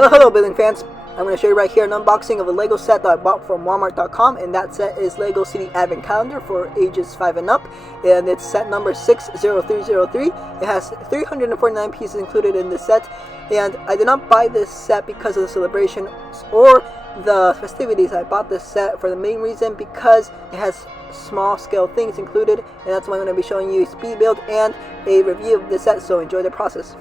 Hello building fans. I'm going to show you right here an unboxing of a Lego set that I bought from Walmart.com, and that set is Lego City Advent Calendar for ages 5 and up, and it's set number 60303. It has 349 pieces included in this set, and I did not buy this set because of the celebration or the festivities. I bought this set for the main reason because it has small scale things included, and that's why I'm going to be showing you a speed build and a review of this set, so enjoy the process.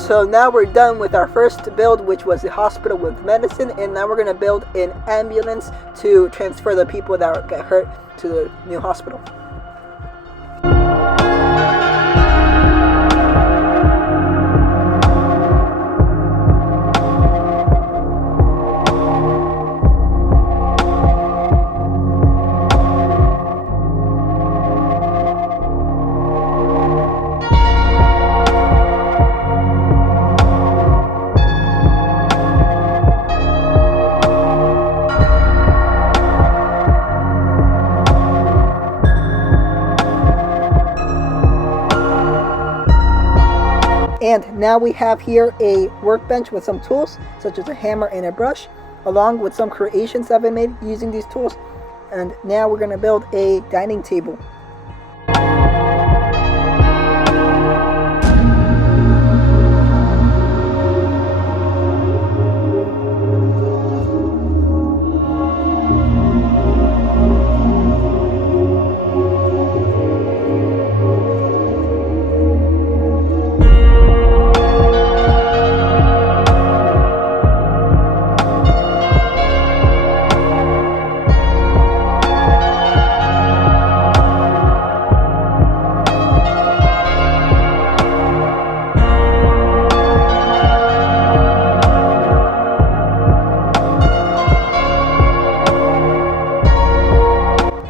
So now we're done with our first build, which was the hospital with medicine, and now we're going to build an ambulance to transfer the people that get hurt to the new hospital. And now we have here a workbench with some tools, such as a hammer and a brush, along with some creations that I've been made using these tools. And now we're going to build a dining table.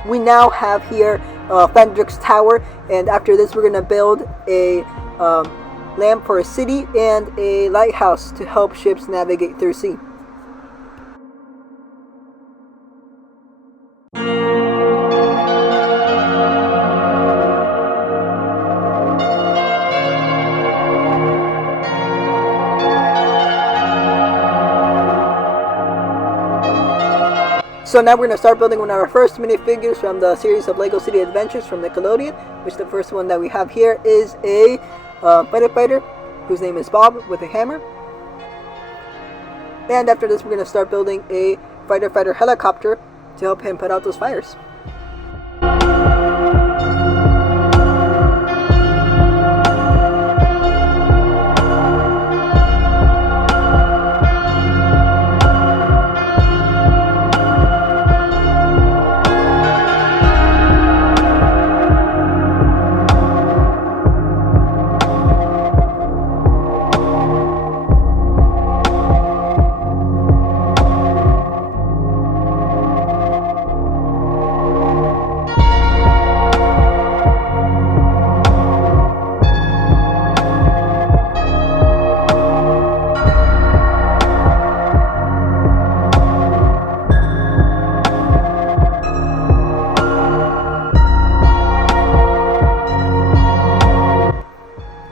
We now have here Fendrick's Tower, and after this we're going to build a lamp for a city and a lighthouse to help ships navigate through sea. So now we're going to start building one of our first minifigures from the series of Lego City Adventures from Nickelodeon, which the first one that we have here is a fighter whose name is Bob with a hammer. And after this we're going to start building a fighter helicopter to help him put out those fires.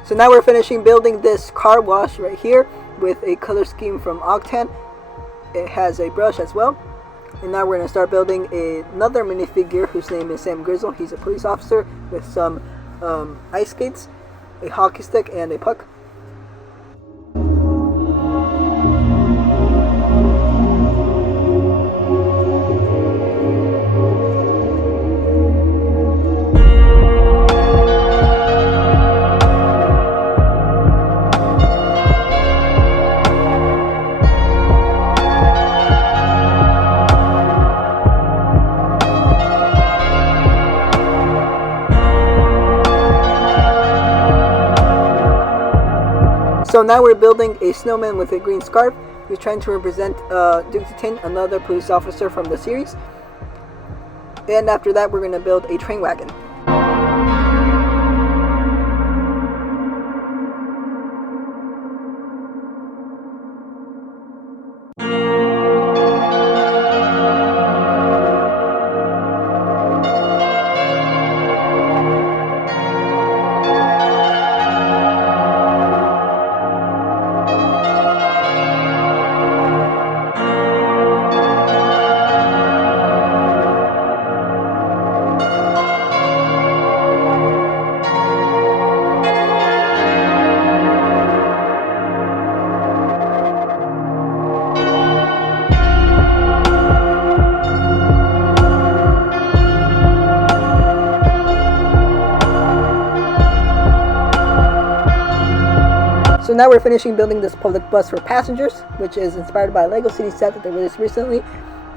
So now we're finishing building this car wash right here with a color scheme from Octan. It has a brush as well. And now we're going to start building another minifigure whose name is Sam Grizzle. He's a police officer with some ice skates, a hockey stick, and a puck. So now we're building a snowman with a green scarf who's trying to represent Duke Tin, another police officer from the series. And after that we're going to build a train wagon. So now we're finishing building this public bus for passengers, which is inspired by a LEGO City set that they released recently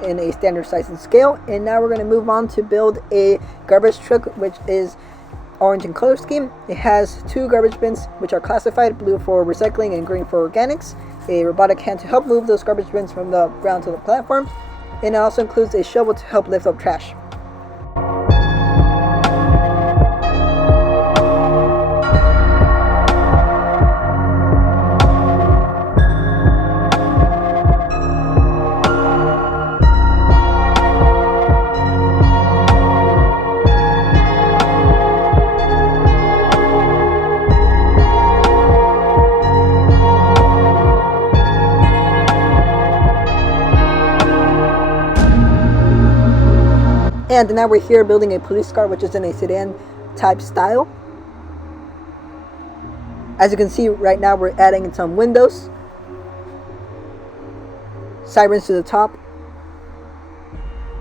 in a standard size and scale. And now we're going to move on to build a garbage truck, which is orange in color scheme. It has 2 garbage bins, which are classified: blue for recycling and green for organics, a robotic hand to help move those garbage bins from the ground to the platform, and it also includes a shovel to help lift up trash. And now we're here building a police car, which is in a sedan type style. As you can see right now, we're adding in some windows, sirens to the top,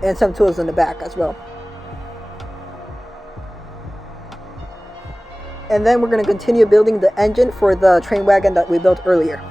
and some tools in the back as well. And then we're going to continue building the engine for the train wagon that we built earlier.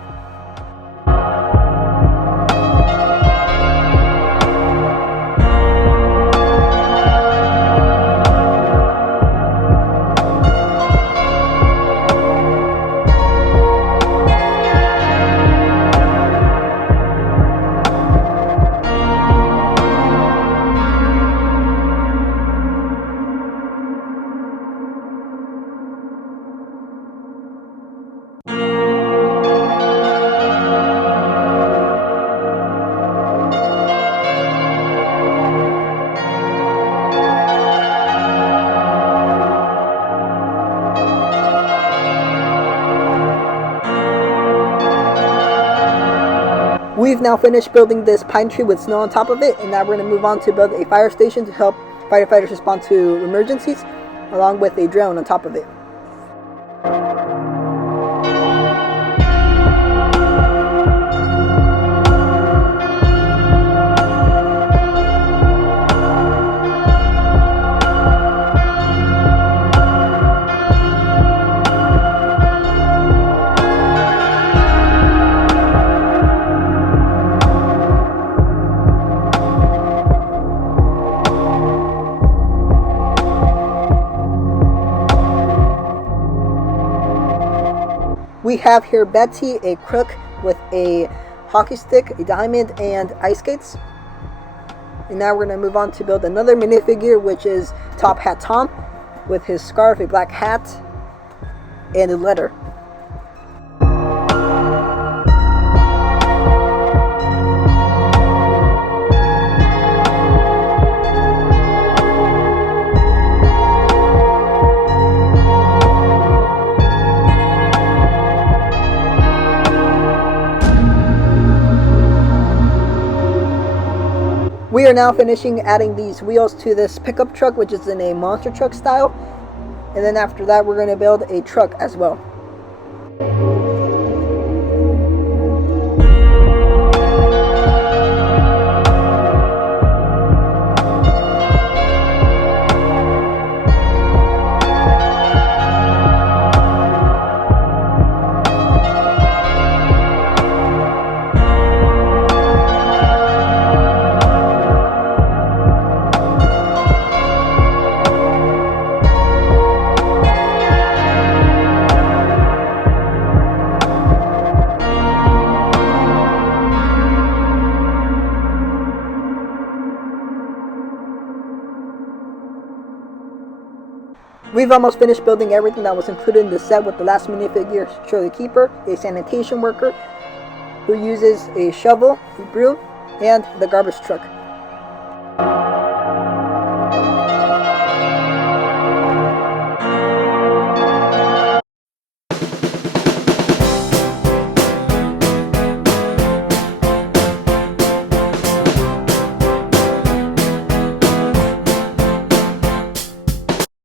We've now finished building this pine tree with snow on top of it, and now we're going to move on to build a fire station to help firefighters respond to emergencies, along with a drone on top of it. We have here Betsy, a crook with a hockey stick, a diamond, and ice skates. And now we're going to move on to build another minifigure, which is Top Hat Tom, with his scarf, a black hat, and a letter. We are now finishing adding these wheels to this pickup truck, which is in a monster truck style. And then after that, we're going to build a truck as well. We've almost finished building everything that was included in the set, with the last minifigure, Shirley Keeper, a sanitation worker who uses a shovel, a broom, and the garbage truck.